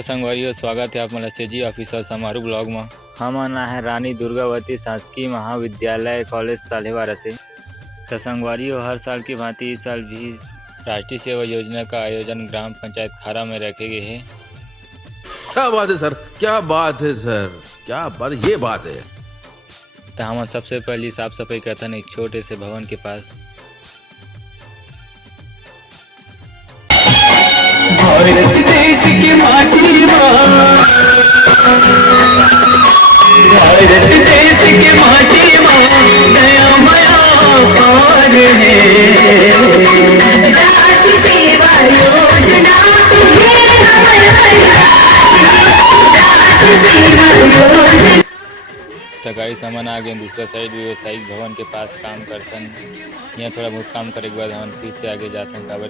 संगवारी स्वागत है आप मन जी ऑफिसर समारोह ब्लॉग में। हम आना है रानी दुर्गावती शासकीय महाविद्यालय कॉलेज सालेवारा से। तो संगवारी हर साल की भांति इस साल भी राष्ट्रीय सेवा योजना का आयोजन ग्राम पंचायत खारा में रखे गए हैं। क्या बात है सर, क्या बात है सर, क्या बात, ये बात है। तो हम सबसे पहले साफ सफाई करते हैं एक छोटे से भवन के पास। देश की माटी भारत देश की माटी दया माया पार है। राष्ट्रीय सेवा योजना ये हमारा राष्ट्रीय सेवा योजना। तो गाड़ी सामान आ गए दूसरा साइड व्यवसायिक भवन के पास काम करते हैं। यहाँ थोड़ा बहुत काम करे के बाद हम फिर से आगे जाते हैं काबर